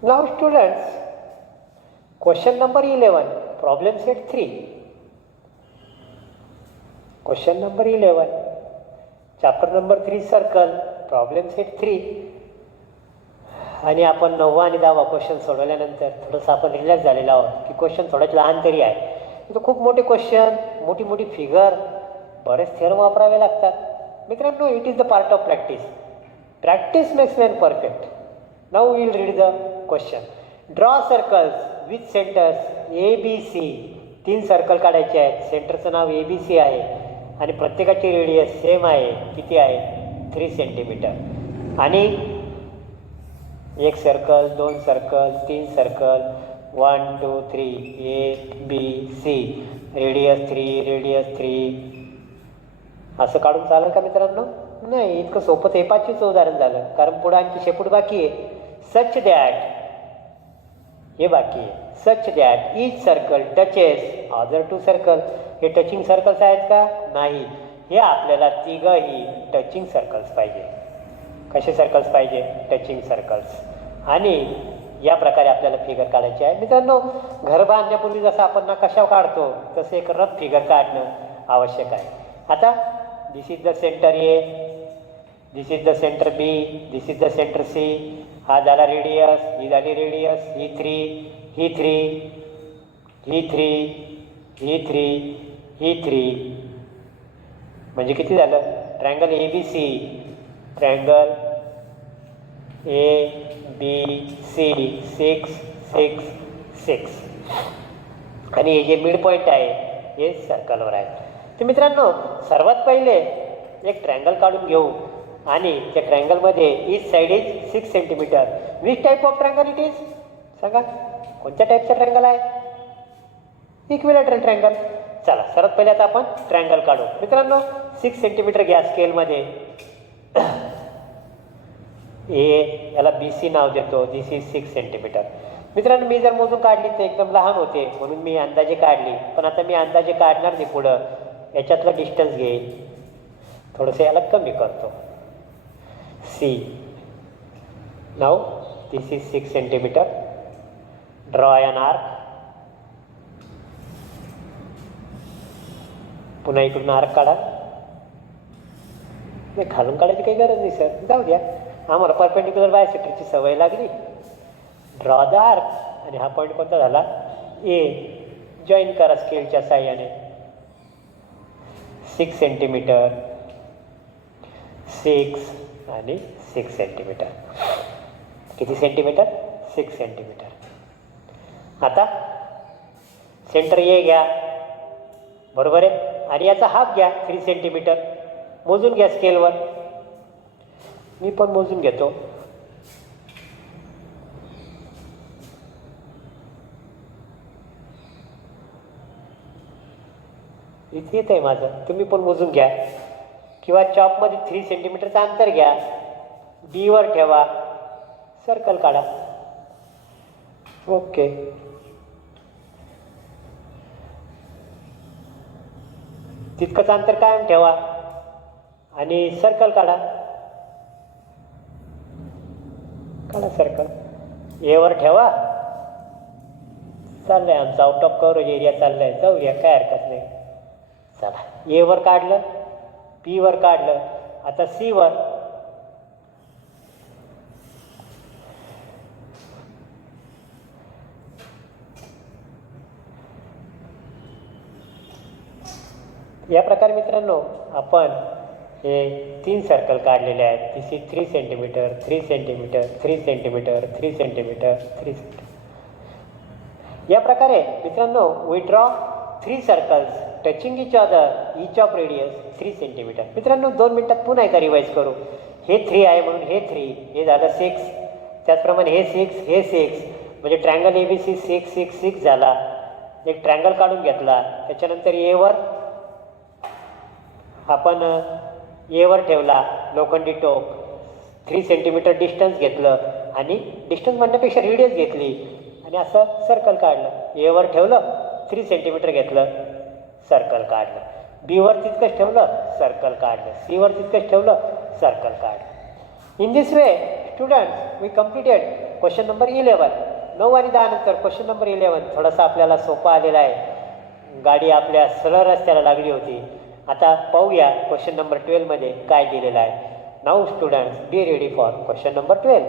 Now students, question number 11, problem set 3. Question number 11, chapter number 3 circle, problem set 3. आणि आपण 9वा आणि 10वा question सोडवल्यानंतर थोडंसं आपण रिलॅक्स झालेलो आहोत की क्वेश्चन थोडंच लहान तरी आहे. तो खूप मोठे क्वेश्चन, मोठी मोठी फिगर, बरेच थेरम वापरावे लागतात. मित्रांनो, it is the part of practice. Practice makes man perfect. Now will read the question. Draw circles with centres A B C. 3 circle काढायचे आहेत. सेंटरचं नाव ए बी सी आहे आणि प्रत्येकाची रेडियस सेम आहे. किती आहे? 3 सेंटीमीटर. आणि 1 circle, 2 circle, 3 circle, 1 2 3 A B C, radius 3, radius 3. असं काढून चालेल का मित्रांनो? नाही, इतकं सोपं ते 5च उदाहरण झालं, कारण पुढे आणखी शेपूट बाकी आहे. सच दॅट, हे बाकी आहे. Such that each circle touches other 2 circle. हे टचिंग सर्कल्स आहेत का? नाही, हे आपल्याला तिघंही टचिंग सर्कल्स पाहिजे. कसे सर्कल्स पाहिजे? Touching circles. आणि या प्रकारे आपल्याला फिगर काढायची आहे. मित्रांनो, घर बांधण्यापूर्वी जसं आपण नकाशा काढतो तसं एक रफ फिगर काढणं आवश्यक आहे. आता this is the centre A, this is the centre B, this is the centre C. हा झाला रेडियस, ही झाली रेडियस, ही 3, ही 3, ही 3, ही 3, ही 3. म्हणजे किती झालं? Triangle A B C, triangle A B C 6 6 6. आणि हे जे मिड पॉईंट आहे हे सर्कलवर आहे. तर मित्रांनो, सर्वात पहिले एक ट्रायंगल काढून घेऊ आणि त्या ट्रायंगलमध्ये each side is 6 centimetre. Which type of triangle it is? सांगा, कोणत्या टाईपचा ट्रायंगल आहे? Equilateral triangle. चला, सर्वात पहिले आता आपण ट्रायंगल काढू. मित्रांनो, 6 सेंटीमीटर घ्या स्केलमध्ये. ए, याला बी सी नाव देतो. दिस इज 6 सेंटीमीटर. मित्रांनो, मी जर मोजून काढली तर एकदम लहान होते, म्हणून मी अंदाजे काढली. पण आता मी अंदाजे काढणार नाही पुढं. याच्यातलं डिस्टन्स घेईल, थोडंसं याला कमी करतो. C. Now this is 6 centimetre. Draw an arc. पुन्हा इकडून आर्क काढा. नाही, खालून काढायची काही गरज नाही सर, जाऊ द्या, आम्हाला परपेंडिक्युलर बायसेक्टरची सवय लागली. Draw the arc. आणि हा पॉईंट कोणता झाला? ए. जॉईन करा स्केलच्या साह्याने. 6 सेंटीमीटर, 6 आणि 6 सेंटीमीटर. किती सेंटीमीटर? 6 सेंटीमीटर. आता सेंटर ए घ्या, बरोबर आहे, आणि याचा हाफ घ्या 3 सेंटीमीटर. मोजून घ्या स्केलवर. मी पण मोजून घेतो. इथे येत आहे माझं, तुम्ही पण मोजून घ्या. किंवा चॉपमध्ये 3 सेंटीमीटरचं अंतर घ्या. बीवर ठेवा, सर्कल काढा. ओके. तितकंच अंतर कायम ठेवा आणि सर्कल काढा. काढा सर्कल. एवर ठेवा. चाललंय आमचं आउट ऑफ कव्हरेज एरिया चाललाय, जाऊया, काय हरकत नाही. चला, एवर काढलं, बीवर काढलं, आता सीवर. या प्रकारे मित्रांनो आपण हे 3 सर्कल काढलेले आहेत. This is 3 centimetre, 3 centimetre, 3 centimetre, 3 centimetre, 3 centimetre. या प्रकारे मित्रांनो we draw 3 circles touching each other, each of radius 3 centimetre. मित्रांनो, 2 मिनिटात पुन्हा एकदा रिवाईज करू. हे 3 आहे म्हणून हे 3, हे झालं 6. त्याचप्रमाणे हे 6, हे 6, म्हणजे ट्रायंगल ए बी सी 6 6 6 झाला. एक ट्रायंगल काढून घेतला. त्याच्यानंतर एवर आपण एवर ठेवला लोखंडी टोक. 3 सेंटीमीटर डिस्टन्स घेतलं आणि डिस्टन्स म्हणण्यापेक्षा रेडियस घेतली आणि असं सर्कल काढलं. एवर ठेवलं, 3 सेंटीमीटर घेतलं, सर्कल काढलं. बीवर तितकंच ठेवलं, सर्कल काढलं. सीवर तितकंच ठेवलं, सर्कल काढलं. In this way students, we completed question number 11. 9 आणि 10 नंतर क्वेश्चन नंबर 11 थोडासा आपल्याला सोपा आलेला आहे. गाडी आपल्या सरळ रस्त्याला लागली होती. आता पाहूया क्वेश्चन नंबर 12मध्ये काय दिलेलं आहे. Now students be ready for question number 12.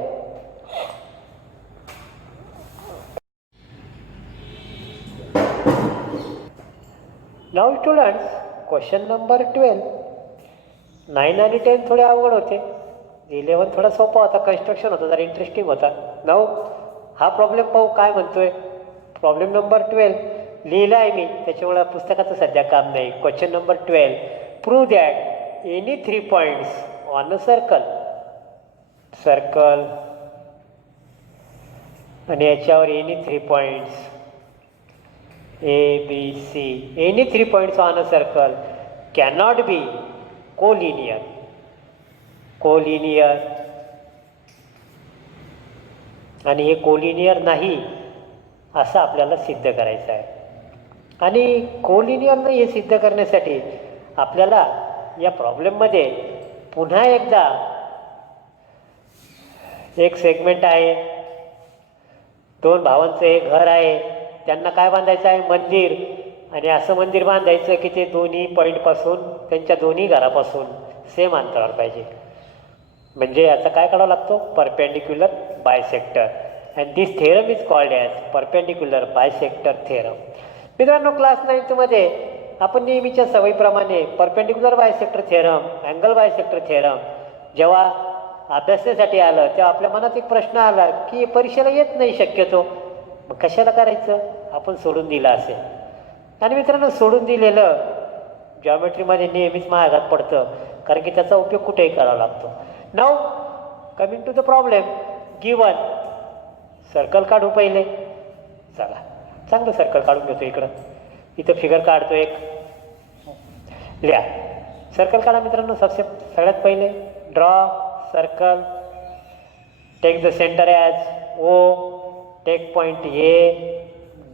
Now students question number 12. 9 आणि 10 थोडे अवघड होते. 11 थोडा सोपा होता. कन्स्ट्रक्शन होता, जरा इंटरेस्टिंग होता. नाऊ हा प्रॉब्लेम पाहू काय म्हणतोय. प्रॉब्लेम नंबर 12 लिहिला आहे मी, त्याच्यामुळे पुस्तकाचं सध्या काम नाही. Question number 12. Prove that any 3 points on a circle आणि याच्यावर any 3 points A, B, C. Any 3 points on a circle cannot be collinear. आणि हे कोलिनियर नाही असं आपल्याला सिद्ध करायचं आहे. आणि कोलिनियर नाही हे सिद्ध करण्यासाठी आपल्याला या प्रॉब्लेममध्ये पुन्हा एकदा एक सेगमेंट आहे. 2 भावांचं एक घर आहे. त्यांना काय बांधायचं आहे, मंदिर. आणि असं मंदिर बांधायचं की ते दोन्ही पॉईंटपासून, त्यांच्या दोन्ही घरापासून सेम अंतरावर पाहिजे. म्हणजे याचा काय काढावा लागतो, perpendicular bisector. And this theorem is called as perpendicular bisector theorem. मित्रांनो, क्लास 9मध्ये आपण नेहमीच्या सवयीप्रमाणे perpendicular bisector theorem, angle bisector theorem जेव्हा अभ्यासासाठी आलं तेव्हा आपल्या मनात एक प्रश्न आला की परीक्षेला येत नाही शक्यतो, मग कशाला करायचं, आपण सोडून दिलं असेल. आणि मित्रांनो, सोडून दिलेलं जॉमेट्रीमध्ये नेहमीच महागात पडतं, कारण की त्याचा उपयोग कुठेही करावा लागतो. Now coming to the problem given. Circle काढू पहिले. चला, चांगलं सर्कल काढून घेतो. इथं फिगर काढतो एक. लिहा, सर्कल काढा मित्रांनो. सगळ्यात पहिले draw circle. Take the centre as O. Take point A,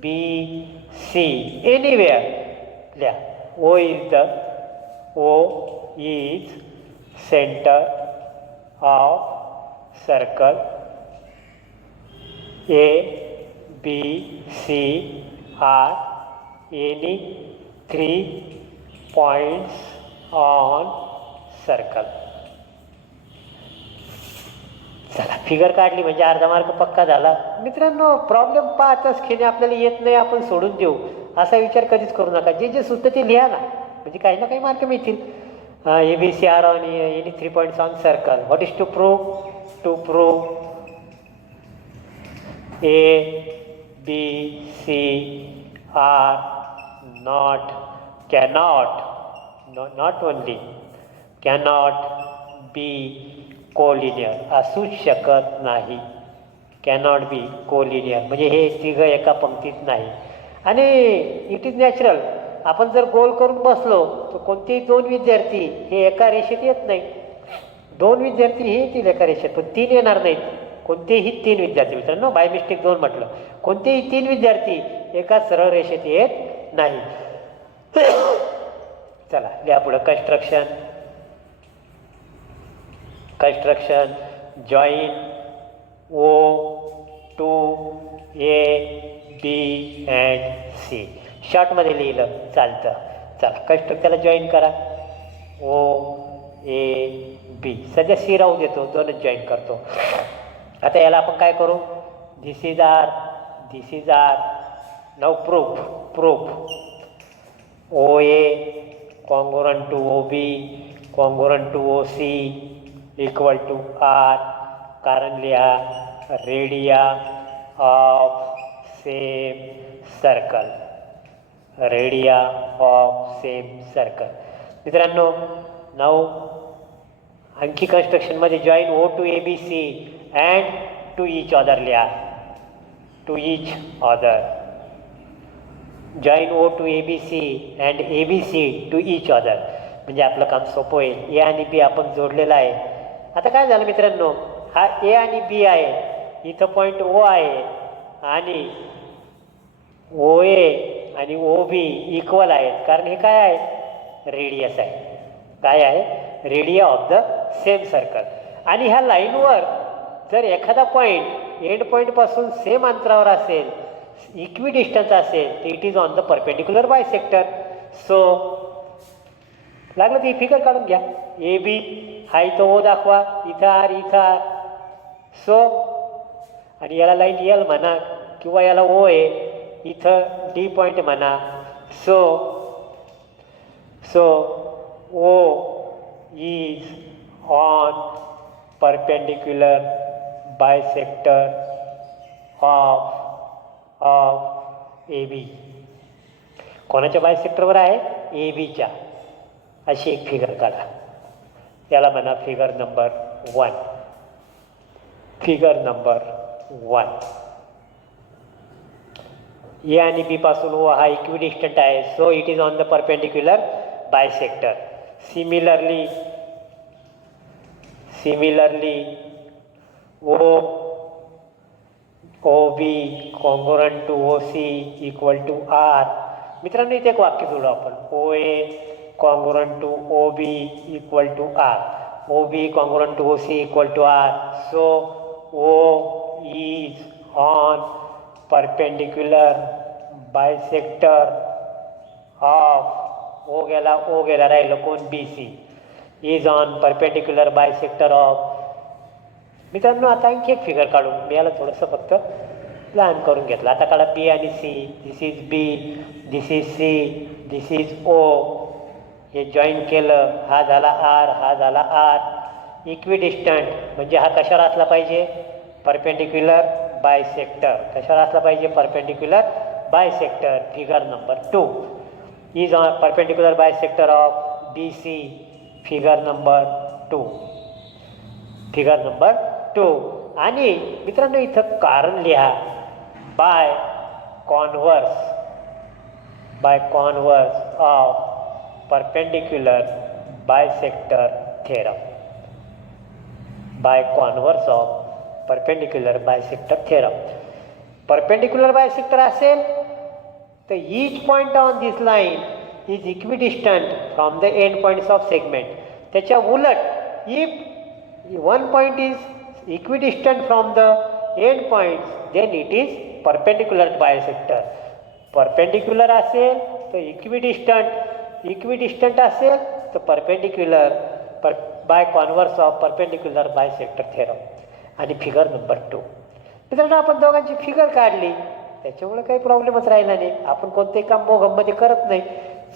B, C anywhere. लिहा, O is center of circle. A, B, C are any 3 points on circle. चला, फिगर काढली म्हणजे अर्धा मार्क पक्का झाला. मित्रांनो, प्रॉब्लेम पाहताच खेळणे आपल्याला येत नाही, आपण सोडून देऊ असा विचार कधीच करू नका. जे सुचतं ते लिहा ना, म्हणजे काही ना काही मार्क मिळतील. ABC are on any 3 points on circle. What is to prove A, B, C are cannot be collinear. असूच शकत नाही. कॅनॉट बी कोलिनियर म्हणजे हे तिघं एका पंक्तीत नाही. आणि इट इज नॅचरल. आपण जर गोल करून बसलो तर कोणतेही 2 विद्यार्थी हे एका रेषेत येत नाही. 2 विद्यार्थी हे येतील एका रेषेत, पण 3 येणार नाहीत. कोणतेही 3 विद्यार्थी, मित्रांनो बाय मिस्टेक 2 म्हटलं, कोणतेही 3 विद्यार्थी एका सरळ रेषेत येत नाही. चला, लिहा पुढं. Construction join O to A, B and C. शॉर्टमध्ये लिहिलं चालतं. चला, त्याला जॉईन करा. O, A, B. सध्या C राहू देतो, 2च जॉईन करतो. आता याला आपण काय करू, this is R. Now proof OA congruent to OB congruent to OC equal to R. कारण लिहा, रेडिया ऑफ सेम सर्कल. मित्रांनो, नाऊ आणखी कन्स्ट्रक्शनमध्ये join O to ABC and to each other लिहा. Join O to ABC and ABC to each other. म्हणजे आपलं काम सोपं होईल. A आणि B आपण जोडलेलं आहे. आता काय झालं मित्रांनो, हा A आणि B आहे, इथं पॉईंट O आहे आणि OA आणि OB इक्वल आहेत, कारण हे काय आहे, रेडियस आहे. काय आहे, radio of the same circle. आणि ह्या लाईनवर जर एखादा पॉईंट एंड पॉईंटपासून सेम अंतरावर असेल, इक्विडिस्टन्स असेल, तर it is on the perpendicular bisector. So लागलं ती फिगर काढून घ्या. ए बी हा इथं ओ दाखवा, इथं आर, इथं आर. सो आणि याला लाईन एल म्हणा किंवा याला ओ आहे, इथं डी पॉईंट म्हणा. So O is on perpendicular bisector of A B. कोणाच्या बायसेक्टरवर आहे? ए बीच्या. अशी एक फिगर काढा. याला म्हणा figure number 1. Figure number 1. A आणि बी पासून ओ हा इक्विडिस्टंट आहे. So it is on the perpendicular bisector. Similarly O B congruent to O C equal to R. मित्रांनो इथे एक वाक्य जोडू आपण. O A congruent to O B equal to R. O B congruent to O C equal to R. So O is on perpendicular bisector of O गेला राहिलं कोण? बी C. Is on perpendicular bisector of. मित्रांनो आता आणखी एक figure काढून मी याला थोडंसं फक्त लहान करून घेतलं. आता काढा बी आणि C. This is B, this is C, this is O. हे जॉईन केलं, हा झाला आर, हा झाला आर. इक्विडिस्टंट म्हणजे हा कशावर असला पाहिजे? Perpendicular bisector. कशावर असला पाहिजे? Perpendicular bisector. Figure number 2. Is on perpendicular bisector of B C. Figure number 2. Figure number 2. आणि मित्रांनो इथं कारण लिहा. By converse of perpendicular bisector theorem. By converse of perpendicular bisector theorem. Perpendicular bisector असेल तर each point on this line is equidistant from the end points of segment. त्याच्या उलट if one point is equidistant from the end points then it is perpendicular bisector. Perpendicular असेल तर equidistant असेल तर perpendicular by converse of perpendicular bisector theorem. आणि figure number 2. मित्रांनो आपण दोघांची फिगर काढली, त्याच्यामुळे काही प्रॉब्लेमच राहिला नाही. आपण कोणतेही काम मोघममध्ये करत नाही.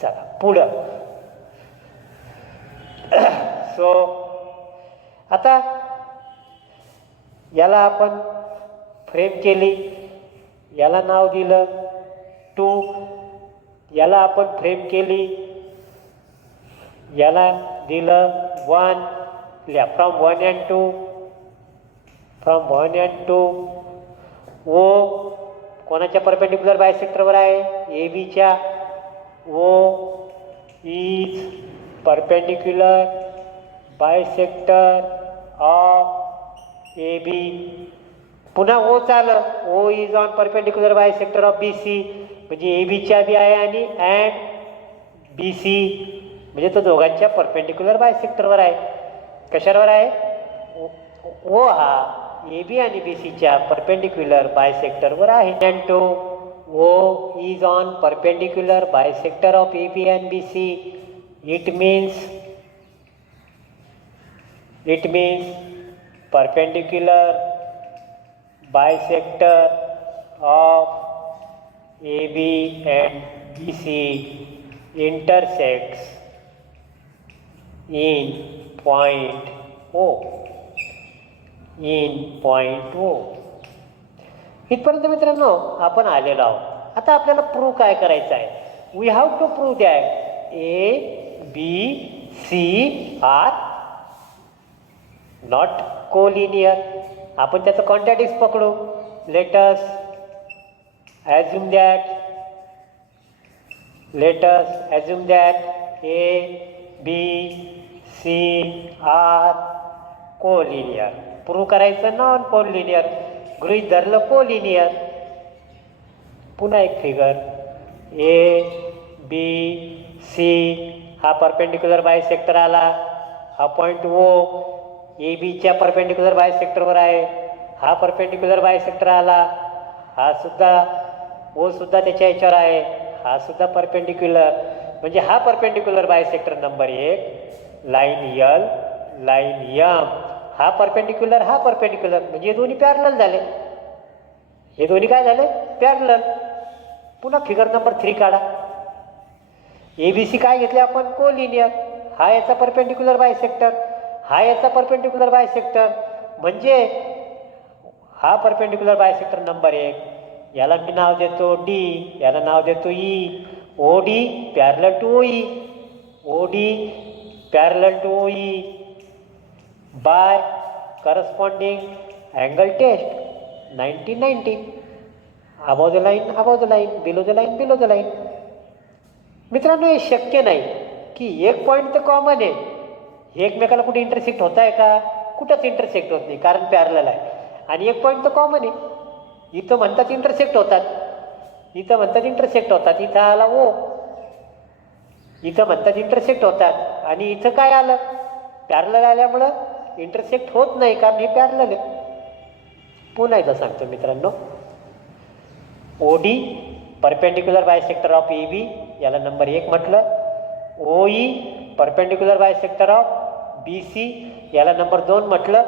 चला पुढं. सो आता याला आपण फ्रेम केली, याला नाव दिलं 2. याला आपण फ्रेम केली, याला दिलं 1. लिहा from 1 and 2. From 1 and 2. O कोणाच्या परपेंडिक्युलर बायसेक्टरवर आहे? ए बीच्या. O is perpendicular bisector of A B. पुन्हा ओ चालं. O is on perpendicular bisector of B C. म्हणजे ए बीच्या बी आहे आणि अँड बी सी म्हणजे तो दोघांच्या परपेंडिक्युलर बायसेक्टरवर आहे. कशावर आहे? ओ हा ए बी आणि बी सीच्या परपेंडिक्युलर बायसेक्टरवर आहे. And to O is on perpendicular bisector of A B and B C. It means perpendicular bisector of A B and B C intersects in point O. इथपर्यंत मित्रांनो आपण आलेलो आहोत. आता आपल्याला प्रूव्ह काय करायचं आहे? We have to prove that A B C are not collinear. आपण त्याचं कॉन्ट्रॅडिक्ट पकडू. Let us assume that A, B, C are collinear. Prove करायचं नॉन कोलिनियर. गृहीत धरलं कोलिनियर. पुन्हा एक फिगर. ए बी सी हा परपेंडिक्युलर बायसेक्टर आला. हा पॉईंट ओ ए बीच्या परपेंडिक्युलर बायसेक्टरवर आहे. हा परपेंडिक्युलर बायसेक्टर आला, हा सुद्धा ओ सुद्धा त्याच्या याच्यावर आहे, हा सुद्धा परपेंडिक्युलर, म्हणजे हा perpendicular bisector number 1, line L, line M, हा परपेंडिक्युलर, हा परपेंडिक्युलर, म्हणजे हे दोन्ही पॅरलल झाले. हे दोन्ही काय झाले? पॅरलल. पुन्हा फिगर नंबर 3 काढा. ABC काय घेतले आपण? कोलिनियर. हा याचा परपेंडिक्युलर बायसेक्टर, हा याचा परपेंडिक्युलर बायसेक्टर, म्हणजे हा परपेंडिक्युलर बायसेक्टर नंबर 1, याला मी नाव देतो D, याला नाव देतो E. OD parallel to OE, OD parallel to OE by corresponding angle test 90-90, above the line, above the line, below the line, below the line. मित्रांनो, हे शक्य नाही की एक पॉईंट तर कॉमन आहे, हे एकमेकाला कुठे इंटरसेक्ट होत आहे का? कुठंच इंटरसेक्ट होत नाही, कारण पॅरलल आहे. आणि एक पॉईंट तर कॉमन आहे, इथं म्हणतात इंटरसेक्ट होतात, इथं म्हणतात इंटरसेक्ट होतात, इथं आला ओ, इथं म्हणतात इंटरसेक्ट होतात, आणि इथं काय आलं? पॅरलल आल्यामुळं इंटरसेक्ट होत नाही, कारण हे पॅरलल आहे. पुन्हा एकदा सांगतो मित्रांनो, OD perpendicular bisector of AB, याला नंबर 1 म्हटलं. OE perpendicular bisector of BC, याला नंबर 2 म्हटलं.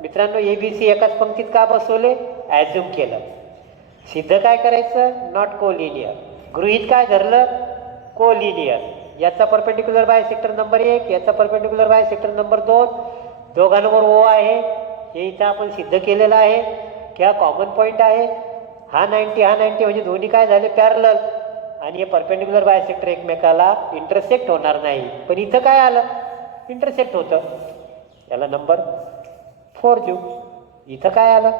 मित्रांनो, ABC एकाच पंक्तीत का बसवले? ॲझ्युम केलं. सिद्ध काय करायचं? Not collinear. गृहीत काय धरलं? कोलिनियर. याचा परपेंडिक्युलर बायसेक्टर नंबर 1, याचा परपेंडिक्युलर बायसेक्टर नंबर 2, दोघांवर O आहे, हे इथं आपण सिद्ध केलेलं आहे की हा कॉमन पॉईंट आहे. हा 90, हा 90, म्हणजे दोन्ही काय झाले? पॅरलल. आणि हे परपेंडिक्युलर बायसेक्टर एकमेकाला इंटरसेक्ट होणार नाही, पण इथं काय आलं? इंटरसेक्ट होतं, याला नंबर 4 देऊ. इथं काय आलं?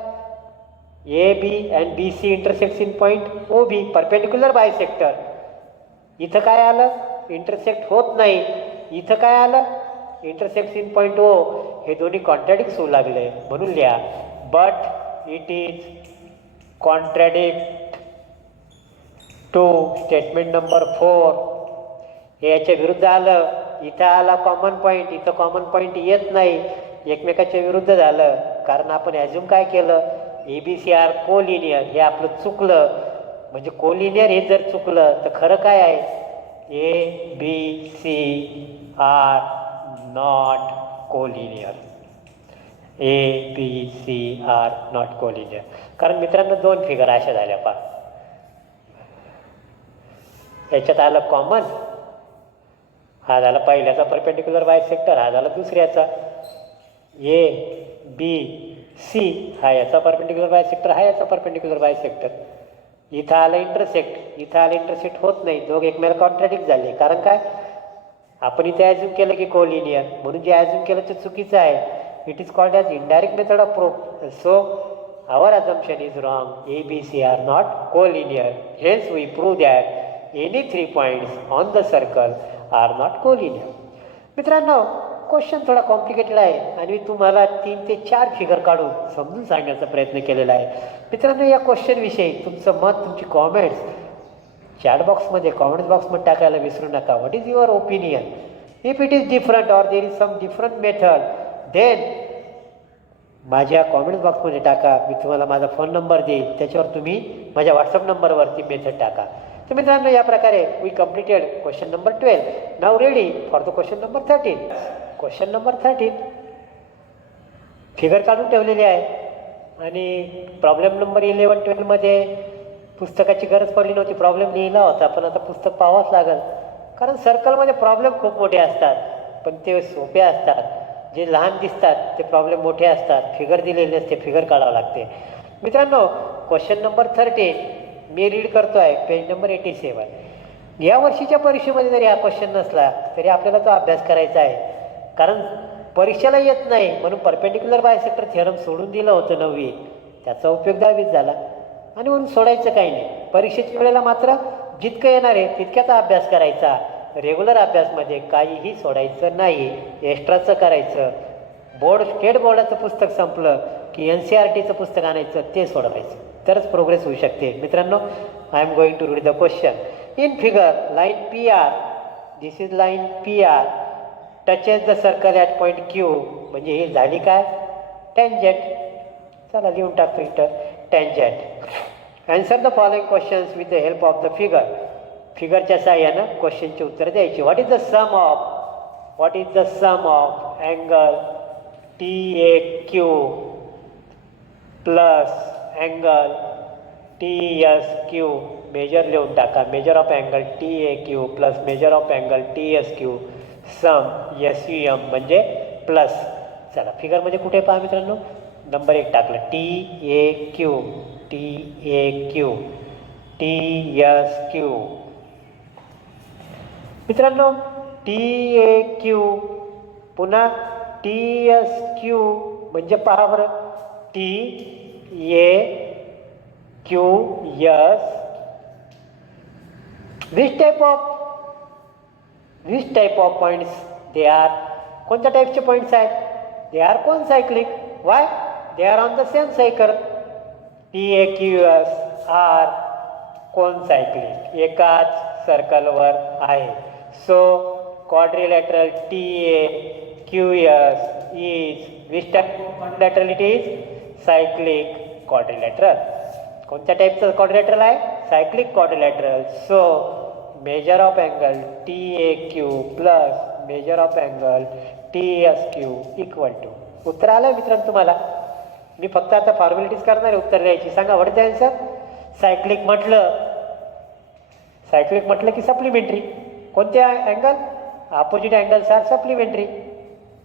AB and BC intersects in point OB, perpendicular bisector. इथं काय आलं? इंटरसेक्ट होत नाही. इथं काय आलं? Intersects in point O. हे दोन्ही कॉन्ट्रॅडिक्ट होऊ लागले, म्हणून लिहा but it is contradict to statement number 4. हे याच्या विरुद्ध आलं. इथं आला कॉमन पॉईंट, इथं कॉमन पॉईंट येत नाही, एकमेकाच्या विरुद्ध झालं, कारण आपण ॲझ्युम काय केलं? ABC are collinear. हे आपलं चुकलं, म्हणजे कोलिनियर हे जर चुकलं तर खरं काय आहे? ABC are not collinear. ABC are not collinear. कारण मित्रांनो, 2 फिगर अशा झाल्या पहा. याच्यात आलं कॉमन, हा झाला पहिल्याचा परपेंडिक्युलर बायसेक्टर, हा झाला दुसऱ्याचा. ABC हा याचा परपेंडिक्युलर बायसेक्टर, हा याचा परपेंडिक्युलर बायसेक्टर. इथं आलं इंटरसेक्ट, इथं आलं इंटरसेक्ट होत नाही, दोघ एकमेकाला कॉन्ट्रॅडिक्ट झाले. कारण काय? आपण इथे ॲझ्युम केलं की कोलिनियर, म्हणून जे ॲझ्युम केलं ते चुकीचं आहे. It is called as indirect method of proof. So our assumption is wrong. ABC are not collinear. Hence we prove that any 3 points on the circle are not collinear. मित्रांनो, question थोडा complicated आहे आणि मी तुम्हाला 3 ते 4 figure काढून समजून सांगण्याचा प्रयत्न केलेला आहे. मित्रांनो, या क्वेश्चनविषयी तुमचं मत, तुमची कॉमेंट्स चॅट बॉक्समध्ये, कॉमेंट्स बॉक्समध्ये टाकायला विसरू नका. What is your opinion? If it is different or there is some different method, then माझ्या कॉमेंट्स बॉक्समध्ये टाका. मी तुम्हाला माझा फोन नंबर देईल, त्याच्यावर तुम्ही माझ्या व्हॉट्सअप नंबरवरती मेथड टाका. तर मित्रांनो, या प्रकारे we completed question number 12. Now ready for the question number 13. Question number 13 figure काढून ठेवलेली आहे आणि प्रॉब्लेम नंबर 11-12मध्ये पुस्तकाची गरज पडली नव्हती, प्रॉब्लेम लिहिला होता, पण आता पुस्तक पाहावंच लागेल, कारण सर्कलमध्ये प्रॉब्लेम खूप मोठे असतात, पण ते सोपे असतात. जे लहान दिसतात ते प्रॉब्लेम मोठे असतात. फिगर दिलेले असते, फिगर काढावं लागते. मित्रांनो, क्वेश्चन नंबर 13 मी रीड करतो आहे, पेज नंबर 87. या वर्षीच्या परीक्षेमध्ये जरी हा क्वेश्चन नसला तरी आपल्याला तो अभ्यास करायचा आहे, कारण परीक्षेला येत नाही म्हणून परपेंडिक्युलर बायसेक्टर थिअरम सोडून दिलं होतं 9वी, त्याचा उपयोग 10वीत झाला आणि म्हणून सोडायचं काही नाही. परीक्षेच्या वेळेला मात्र जितकं येणार आहे तितक्याचा अभ्यास करायचा. रेग्युलर अभ्यासमध्ये काहीही सोडायचं नाही, एक्स्ट्राचं करायचं. स्टेट बोर्डाचं पुस्तक संपलं की NCERTचं पुस्तक आणायचं, ते सोडवायचं, तरच प्रोग्रेस होऊ शकते. मित्रांनो, I am going to read the question. In figure line PR, this is line PR, touches the circle at point Q, म्हणजे ही झाली काय? टँजंट. चला लिहून टाकतो इथं tangent. Answer the following questions with the help of the figure. फिगरच्या साह्यानं क्वेश्चनची उत्तर द्यायची. What is the sum of angle TAQ plus angle TSQ. Measure लिहून टाका. Measure of angle TAQ plus measure of angle TSQ sum SUM म्हणजे plus. चला फिगरमध्ये कुठे पहा मित्रांनो, नंबर 1 टाकलं TAQ TSQ. मित्रांनो TAQ पुन्हा TSQ म्हणजे पहा बरं TAQS. which type of points they are. कोणत्या टाईपचे पॉईंट्स आहेत? they are concyclic. why? they are on the same cycle. TAQS are concyclic. एकाच सर्कलवर आहे. so quadrilateral TAQS is which type of quadrilateral it is? cyclic quadrilateral. कोणत्या टाईपचं quadrilateral आहे? Cyclic quadrilateral. So measure of angle TAQ plus measure of angle TSQ equal to. उत्तर आलं मित्रांनो तुम्हाला. मी फक्त आता फॉर्मॅलिटीज करणार आहे उत्तर द्यायची. सांगा what is the answer. Cyclic म्हटलं की सप्लिमेंटरी. कोणते angle? Opposite angles are supplementary.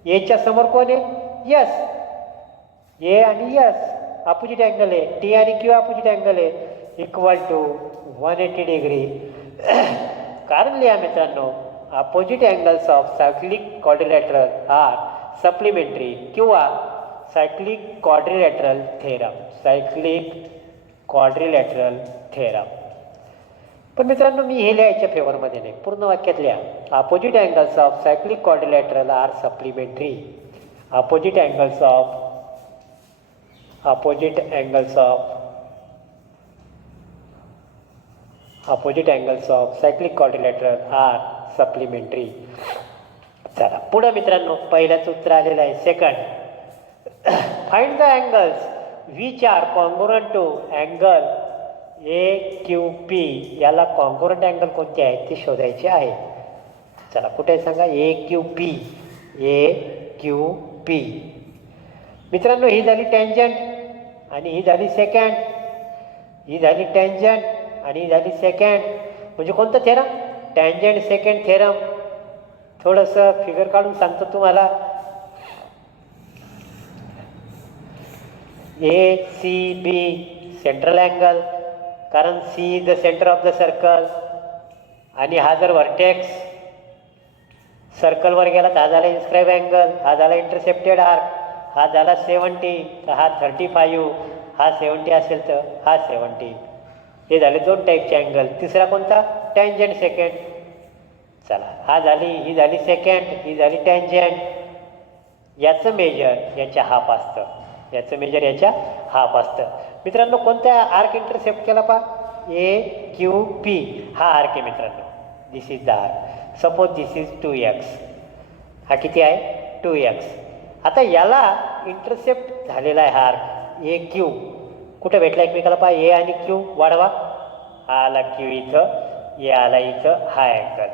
एच्या समोर कोण आहे? यस. ए आणि यस अपोजिट अँगल आहे. टी आणि क्यू अपोजिट अँगल आहे. Equal to 180 degree. कारण लिहा मित्रांनो, opposite angles of cyclic quadrilateral are supplementary किंवा सायक्लिक क्वाड्रिलॅटरल थेरम. पण मित्रांनो मी हे लिहायच्या फेवरमध्ये नाही, पूर्ण वाक्यात लिहा. Opposite angles of cyclic quadrilateral are supplementary. Opposite angles of cyclic quadrilateral are supplementary. चला पुढे मित्रांनो पहिल्याच उत्तर आलेलं आहे. Second, find the angles which are congruent to angle AQP. याला कॉन्ग्रुएंट अँगल कोणते आहेत ते शोधायचे आहे. चला कुठे सांगा. AQP. मित्रांनो ही झाली टँजंट आणि ही झाली सेकंड. म्हणजे कोणतं थेरम? Tangent secant theorem. थोडंसं फिगर काढून सांगतो तुम्हाला. ACB सेंट्रल अँगल, कारण C is the centre of the circle. आणि हा जर व्हर्टेक्स सर्कलवर गेला तर हा झाला इन्स्क्राईब अँगल, हा झाला इंटरसेप्टेड आर्क, हा झाला 70, तर हा 35, हा 70 असेल तर हा 70. हे झाले दोन टाईपचे अँगल. तिसरा कोणता? Tangent second. चला ही झाली सेकंड, ही झाली टँजंट. याचं मेजर याच्या हाफ असतं. मित्रांनो कोणत्या आर्क इंटरसेप्ट केला पहा? AQP हा आर्क आहे मित्रांनो. This is the arc. Suppose this is 2x. हा किती आहे? 2x. आता याला इंटरसेप्ट झालेला आहे हा आर्क AQ. कुठे भेटला एकमेकाला पहा? A आणि Q वाढवा. हा आला Q इथं, A आला इथं, हा अँगल.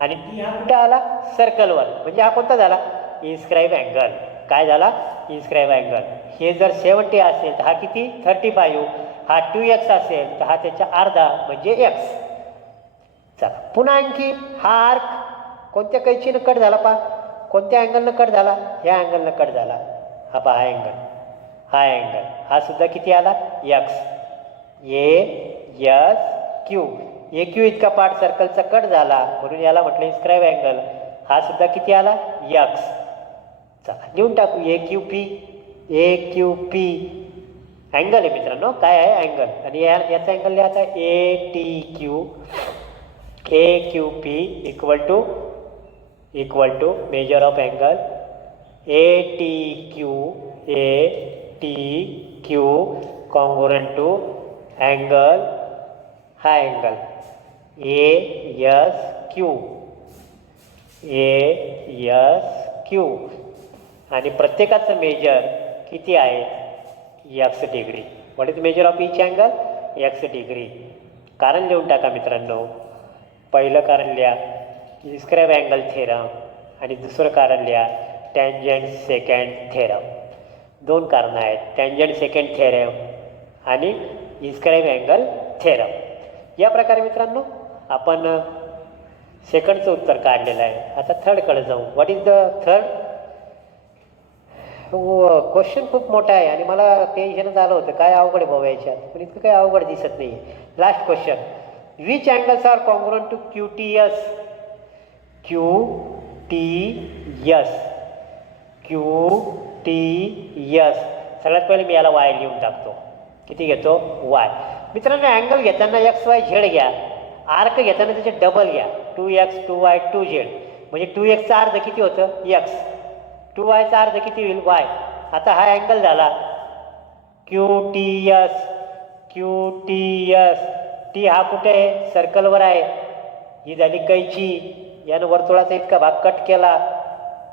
आणि B हा कुठं आला? सर्कलवर. म्हणजे हा कोणता झाला? Inscribe angle. काय झाला? Inscribe angle. हे जर 70 असेल तर हा किती? 35. हा 2x असेल तर हा त्याच्या अर्धा म्हणजे x. चला पुन्हा आणखी हा आर्क कोणत्या कैचीनं कट झाला पहा? कोणत्या अँगलनं कट झाला? ह्या अँगलनं कट झाला. हा पहा हा अँगल. हा सुद्धा किती आला? x. ASQ. AQ इतका पार्ट सर्कलचा कट झाला म्हणून याला म्हटलं इन्स्क्राईब अँगल. हा सुद्धा किती आला? x. चला लिहून टाकू. AQP अँगल आहे मित्रांनो. काय आहे? अँगल. आणि याचा अँगल लिहा आता. AQP equal to measure of angle ATQ congruent to angle, हा अँगल ASQ. आणि प्रत्येकाचं मेजर किती आहे? X degree. What is measure of each angle? X degree. कारण लिहून टाका मित्रांनो. पहिलं कारण लिहा इस्क्राईब अँगल थेरम आणि दुसरं कारण लिहा टँजंट सेकंड थेरम. दोन कारणं आहेत, टँजंट सेकंड थेरम आणि इस्क्राईब अँगल थेरम. या प्रकारे मित्रांनो आपण सेकंडचं उत्तर काढलेलं आहे. आता थर्डकडे जाऊ. What is the third? Question खूप मोठा आहे आणि मला टेन्शनच आलं होतं काय अवघड आहे बाबा याच्यात, पण इतकं काही अवघड दिसत नाही. Last question. Which angles are congruent to QTS? QTS. QTS. सगळ्यात पहिले मी याला वाय लिहून टाकतो. किती घेतो? वाय. मित्रांनो अँगल घेताना XYZ घ्या, आर्क घेताना त्याचे डबल घ्या. 2x 2y 2z म्हणजे 2xचा अर्ध किती होतं? x. 2yचा अर्ध किती होईल? y. आता हा अँगल झाला QTS. QTS. टी हा कुठे आहे? सर्कलवर आहे. ही झाली कैची. यानं वर्तुळाचा इतका भाग कट केला,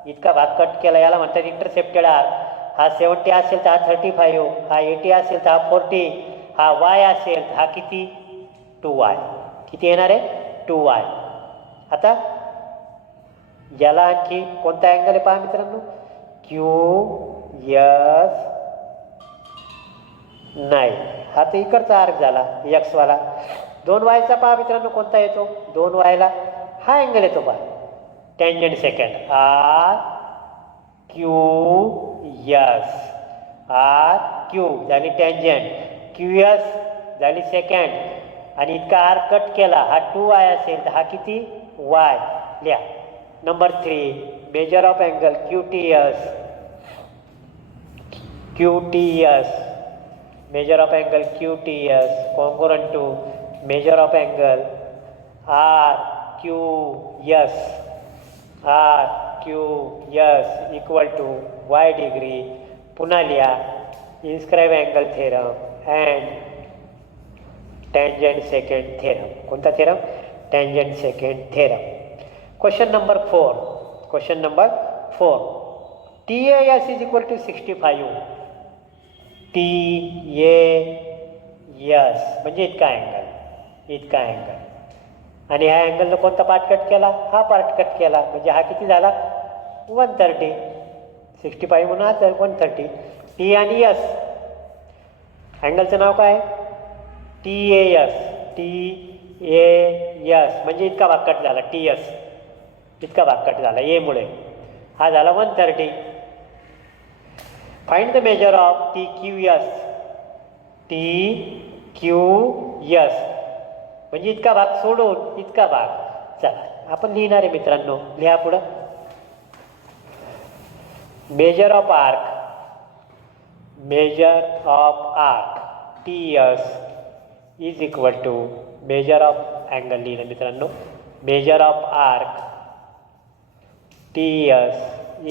इतका भाग कट केला, याला म्हणतात इंटरसेप्टेड आर्क. हा 70 असेल तर हा 35, हा 80 असेल तर हा 40, हा y असेल तर हा किती? 2y. किती येणार आहे? 2y. आता याला आणखी कोणता अँगल आहे पहा मित्रांनो? QS नाही, हा तर इकडचा आर्क झाला x वाला. 2yचा पहा मित्रांनो कोणता येतो? 2yला हा अँगल येतो पहा, टँजंट सेकंड. RQS. RQ झाली टँजंट, QS झाली सेकंड आणि इतका आर्क कट केला. हा 2y असेल तर हा किती? y. लिहा. Number 3 major of angle QTS. QTS. measure of angle QTS congruent to measure of angle RQS. RQS equal to y degree. पुन्हा लिहा inscribe angle theorem and tangent second theorem. कोणता theorem? Tangent second theorem. Question number 4. Question number 4. TAS is equal to 65. TAS म्हणजे इतका angle, इतका angle. आणि ह्या अँगलनं कोणता part cut केला? हा पार्ट कट केला म्हणजे हा किती झाला? 130. 65 म्हणून हा 130. टी आणि एस. अँगलचं नाव काय? TAS. TAS म्हणजे इतका भाग कट झाला. TS इतका भाग कट झाला ए मुळे. हा झाला 130. Find the measure of TQS. TQS म्हणजे इतका भाग सोडून इतका भाग. चला आपण लिहिणार आहे मित्रांनो. लिहा पुढं. Measure of arc. Measure of arc TS is equal to measure of angle लिहिलं मित्रांनो. Measure of arc TS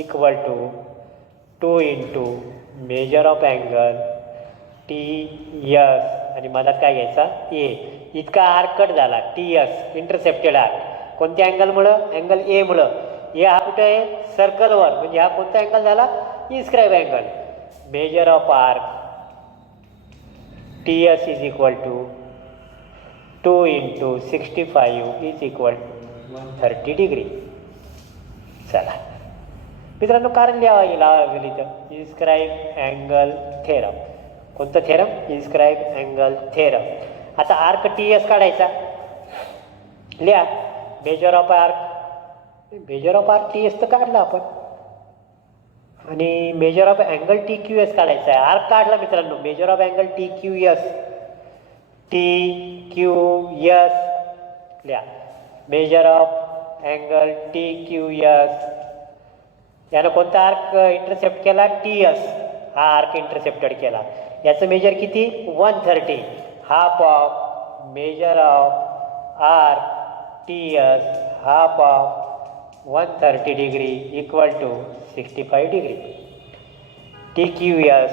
equal to 2 into measure of angle TS आणि मला काय घ्यायचा? ए. इतका आर्क कट झाला TS इंटरसेप्टेड आर्क. कोणत्या अँगलमुळं? अँगल ए मुळं. ए हा कुठे आहे? सर्कलवर. म्हणजे हा कोणता अँगल झाला? Inscribe angle. Measure of arc TS is equal to 2 into 65 is equal to 130 degree. चला मित्रांनो कारण लिहावं लागेल इथं. Inscribe angle theorem. कोणतं थेरम? Inscribe angle theorem. आता आर्क TS काढायचा. लिहा measure of arc. Measure of arc TS तर काढला आपण आणि मेजर ऑफ अँगल TQS काढायचा आहे. आर्क काढला मित्रांनो. Measure of angle TQS. TQS लिहा. Measure of angle TQS. यानं कोणता आर्क इंटरसेप्ट केला? TS. हा आर्क इंटरसेप्टेड केला. याचं मेजर किती? 130. Half of measure of arc TS half of 130 degree equal to 65 degree. TQS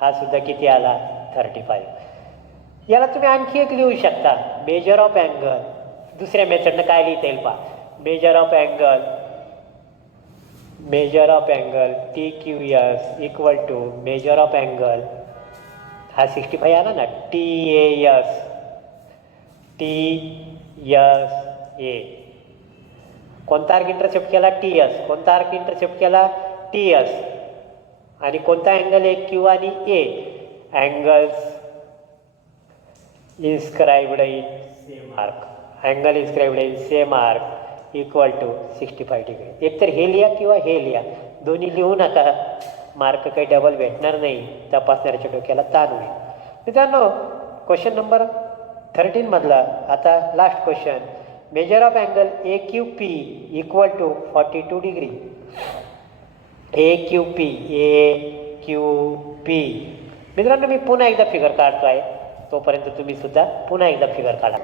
हा सुद्धा किती आला? 35. याला तुम्ही आणखी एक लिहू शकता. Measure of angle. दुसऱ्या मेथडनं काय लिहिता येईल पहा. Measure of angle. Measure of angle TQS equal to measure of angle हा 65 आला ना, TAS, TSA. कोणता आर्क इंटरसेप्ट केला? TS. कोणता आर्क इंटरसेप्ट केला? TS. आणि कोणता अँगल आहे? Q आणि A. Angles inscribed in same arc. Angle inscribed in same arc equal to 65 degree. एकतर हे लिहा किंवा हे लिहा, दोन्ही लिहू नका, मार्क काही डबल भेटणार नाही, तपासणाऱ्याच्या डोक्याला ताण होईल. मित्रांनो, क्वेश्चन नंबर 13 मधला आता last question. Measure of angle AQP equal to 42 degree. AQP. मित्रांनो, मी पुन्हा एकदा फिगर काढतो आहे, तोपर्यंत तुम्ही सुद्धा पुन्हा एकदा फिगर काढा.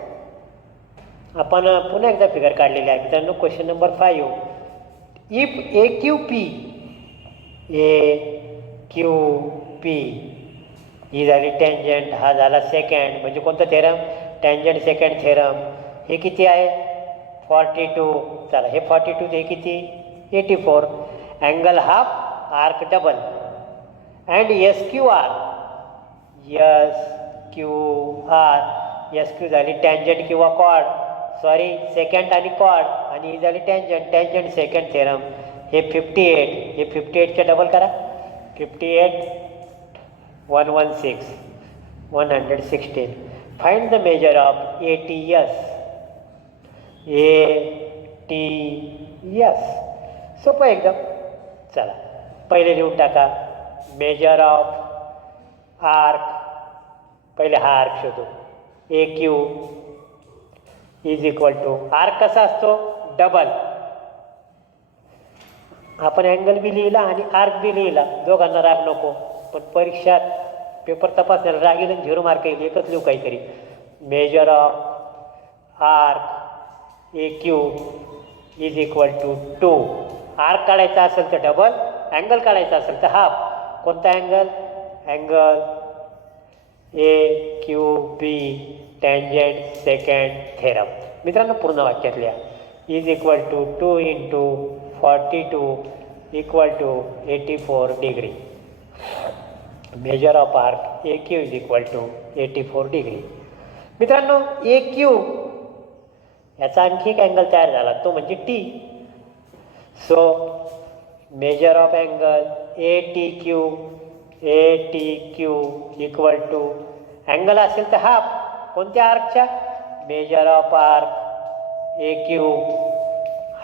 आपण पुन्हा एकदा फिगर काढलेली आहे मित्रांनो. Question number 5. इफ AQP ही झाली टँजंट, हा झाला सेकंड, म्हणजे कोणतं थेरम? Tangent secant theorem. हे किती आहे? 42. चला, हे 42 हे किती? 84. Angle half, arc double. And SQR. SQ झाली टँजंट किंवा कॉर्ड, सॉरी सेकंड आणि कॉर्ड, आणि ही झाली टँजंट सेकंड थेरम. हे 58. हे 58च्या डबल करा. 58 116 116. Find the measure of ATS. सोपं एकदम. चला, पहिले लिहून टाका. मेजर ऑफ आर्क, पहिले हा आर्क शोधू. AQ is equal to, arc कसा असतो? डबल. आपण अँगल बी लिहिला आणि आर्क बी लिहिला, दोघांना राग नको, पण परीक्षात पेपर तपासण्याला राग येईल आणि 0 मार्क येईल. एकच लिहू काहीतरी. Measure of arc AQ is equal to 2. Arc काढायचा असेल तर डबल, अँगल काढायचा असेल तर हाफ. कोणता angle? Angle AQB tangent secant theorem. मित्रांनो, पूर्ण वाक्यात लिहा. Is equal to 2 into 42 equal to 84 degree. Measure of arc AQ is equal to 84 degree. मित्रांनो, AQ याचा आणखी एक अँगल तयार झाला, तो म्हणजे T. So measure of angle ATQ equal to, angle असेल तर हाफ, कोणत्या आर्कच्या? Measure of arc AQ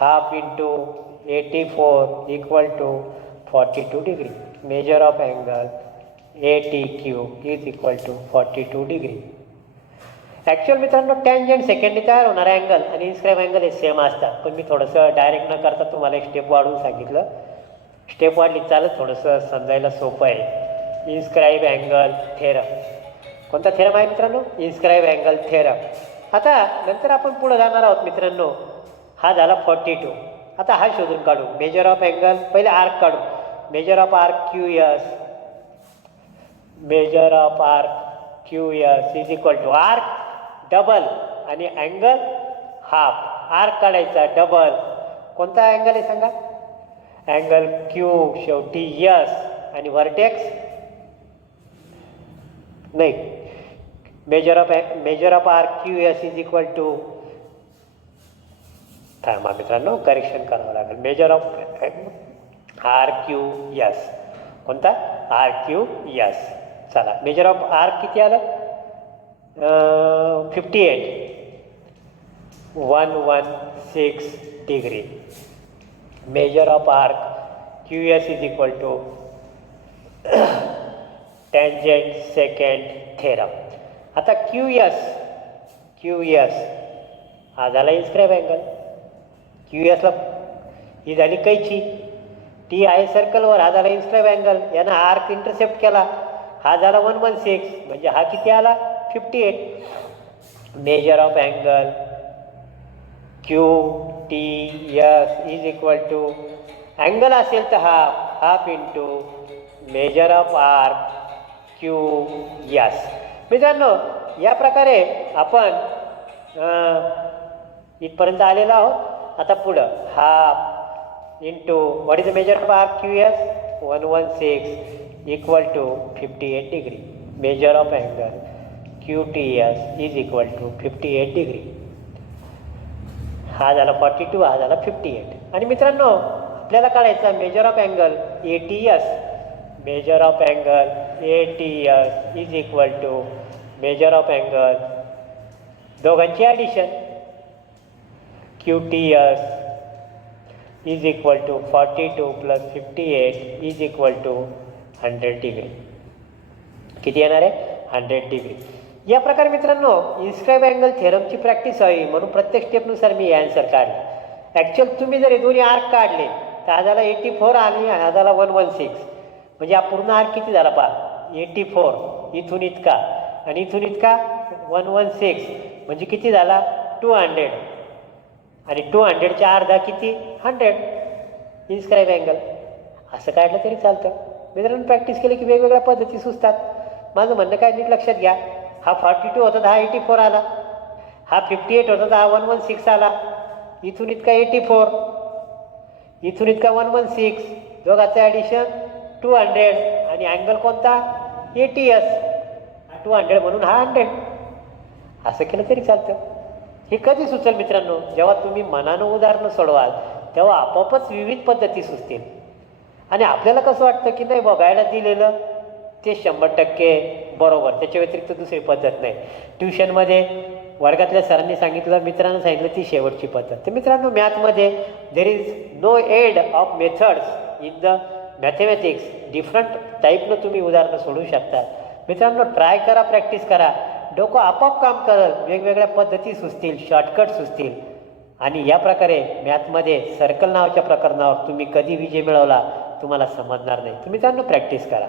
half into 84 equal to 42 degree. Measure of angle ATQ is equal to 42 degree. Actual मित्रांनो, टँजंट सेकंडने तयार होणारा अँगल आणि इन्स्क्राईब अँगल हे सेम असतात, पण मी थोडंसं डायरेक्ट न करता तुम्हाला एक स्टेप वाढवून सांगितलं. स्टेप वाढली चालत, थोडंसं समजायला सोपं आहे. Inscribe angle theorem. कोणता थेरम आहे मित्रांनो? Inscribe angle theorem. आता नंतर आपण पुढे जाणार आहोत मित्रांनो. हा झाला 42. आता हा शोधून काढू. मेजर ऑफ अँगल, पहिले आर्क काढू. Measure of arc QS. Measure of arc QS is equal to arc double आणि अँगल हाफ. आर्क काढायचा डबल, कोणता अँगल आहे सांगा? अँगल Q, शेवटी S आणि व्हर्टेक्स नाही. Measure of arc QS is equal to, थांबा मित्रांनो, करेक्शन करावं लागेल. मेजर ऑफ RQS, कोणता? RQS. चला, मेजर ऑफ आर्क किती आलं? 58 116 degree. Measure of arc QS is equal to tangent secant theorem. आता QS हा झाला इन्स्क्राईब अँगल. QSला ही झाली कैची, टी आहे सर्कलवर, हा झाला इन्स्क्राईब अँगल. यानं आर्क इंटरसेप्ट केला, हा झाला 116, म्हणजे हा किती आला? 58. Measure of angle QTS is equal to, angle असेल तर half into measure of arc QS. मित्रांनो, या प्रकारे आपण इथपर्यंत आलेलो आहोत. आता पुढं half into what is the measure of arc QS? 116 equal to 58 degree. Measure of angle QTS is equal to 58 degree. हा झाला 42, हा झाला 58. आणि मित्रांनो आपल्याला काढायचा measure of angle ATS. Measure of angle ATS is equal to measure of angle दोघांची addition QTS is equal to 42 plus 58 is equal to 100 degree. किती येणार आहे? 100 डिग्री. या प्रकारे मित्रांनो इन्स्क्राईब अँगल थेरमची प्रॅक्टिस हवी म्हणून प्रत्येक स्टेपनुसार मी ॲन्सर काढले. ॲक्च्युअल तुम्ही जर हे दोन्ही आर्क काढले तर हा झाला 84 आणि हा झाला 116. म्हणजे हा पूर्ण आर्क किती झाला पहा? 84 इथून इतका आणि इथून इतका 116 म्हणजे किती झाला? 200. आणि 200च्या अर्धा किती? 100 इन्स्क्राईब अँगल. असं काढलं तरी चालतं. मित्रांनो प्रॅक्टिस केली की वेगवेगळ्या पद्धती सुचतात. माझं म्हणणं काय नीट लक्षात घ्या. हा 42 होता तर हा 84 आला. हा 58 होता तर हा 116 आला. इथून इतका 84, इथून इतका 116, दोघांचं ॲडिशन 200 आणि अँगल कोणता? ATS. 200 म्हणून हा 100. असं केलं तरी चालतं. हे कधी सुचेल मित्रांनो? जेव्हा तुम्ही मनानं उदाहरणं सोडवाल तेव्हा आपोआपच विविध पद्धती सुचतील. आणि आपल्याला कसं वाटतं की नाही बघायला दिलेलं ते 100% बरोबर, त्याच्या व्यतिरिक्त दुसरी पद्धत नाही. ट्युशनमध्ये वर्गातल्या सरांनी सांगितलं, मित्रांनो सांगितलं ती शेवटची पद्धत. तर मित्रांनो मॅथमध्ये there is no end of methods in the mathematics. Different टाईपनं तुम्ही उदाहरणं सोडवू शकता. मित्रांनो ट्राय करा, प्रॅक्टिस करा. डोकं आपोआप काम करल. वेगवेगळ्या पद्धती सुचतील, शॉर्टकट सुचतील. आणि या प्रकारे मॅथमध्ये सर्कल नावाच्या प्रकरणावर तुम्ही कधी विजय मिळवला तुम्हाला समजणार नाही. तुम्ही मित्रांनो प्रॅक्टिस करा.